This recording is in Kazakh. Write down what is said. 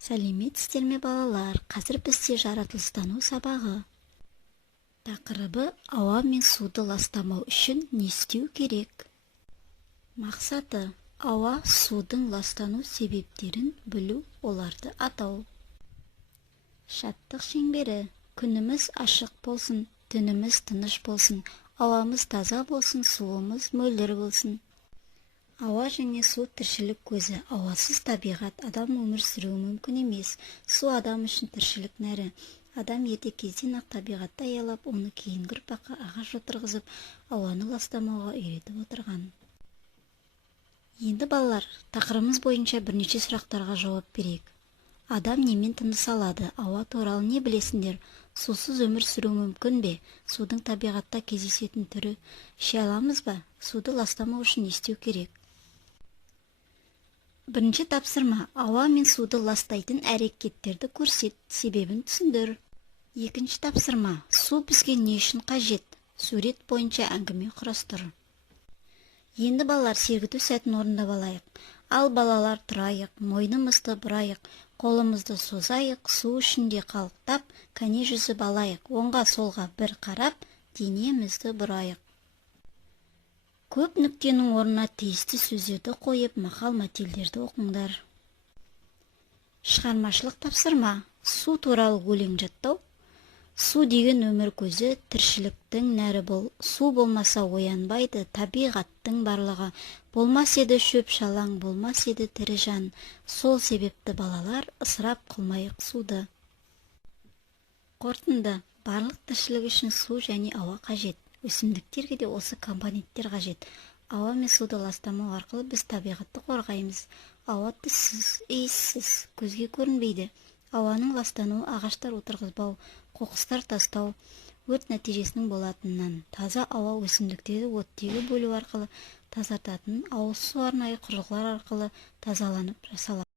Сәлеметсіздер ме балалар? Қазір бізде жаратылыстану сабағы. Тақырыбы ауа мен суды ластамау үшін не істеу керек? Мақсаты ауа, судың ластану себептерін білу, оларды атау. Шаттық шеңбері. Күніміз ашық болсын, түніміз тыныш болсын, ауамыз таза болсын, суымыз мөлдір болсын. Ауа және су тіршілік көзі. Ауасыз табиғат, адам өмір сүруі мүмкін емес. Су адам үшін тіршілік нәрі. Адам ерте кезден ақ табиғатты аялап, оны кейінгі ұрпаққа ағаш отырғызып, ауаны ластамауға үйретіп отырған. Енді балалар, тақырыбымыз бойынша бірнеше сұрақтарға жауап берейік. Адам немен тыныс алады? Ауа туралы не білесіңдер? Сусыз өмір сүру мүмкін бе? Судың табиғатта кездесетін түрі іше аламыз ба? Суды ластамау үшін не істеу керек? Бірінші тапсырма. Ауа мен суды ластайтын әрекеттерді көрсет, себебін түсіндір. Екінші тапсырма. Су бізге не үшін қажет? Сурет бойынша әңгіме құрастыр. Енді балалар, сергіту сәтін орындап алайық. Ал балалар, тұрайық, мойнымызды бұрайық, қолымызды созайық, су ішінде қалықтап, кәне жүзіп алайық. Оңға солға бір қарап, денемізді бұрайық. Көп нүктенің орнына тиісті сөздерді қойып, мақал-мәтелдерді оқыңдар. Шығармашылық тапсырма. Су туралы өлең жаттау. Су деген өмір көзі, тіршіліктің нәрі бұл. Су болмаса оянбайды табиғаттың барлығы. Болмас еді шөп шалаң, болмас еді тірі жан. Сол себепті балалар, ысырап қылмайық суды. Қорытынды. Барлық тіршілік үшін су және ауа қажет. Өсімдіктерге де осы компоненттер қажет. Ауа мен суды ластамау арқылы біз табиғатты қорғаймыз. Ауа түссіз, иіссіз, көзге көрінбейді. Ауаның ластануы ағаштар отырғызбау, қоқыстар тастау, өрт нәтижесінің болатынынан. Таза ауа өсімдіктерді оттегі бөлу арқылы тазартатын, ауыз су арнайы құрылғылар арқылы тазаланып жасалады.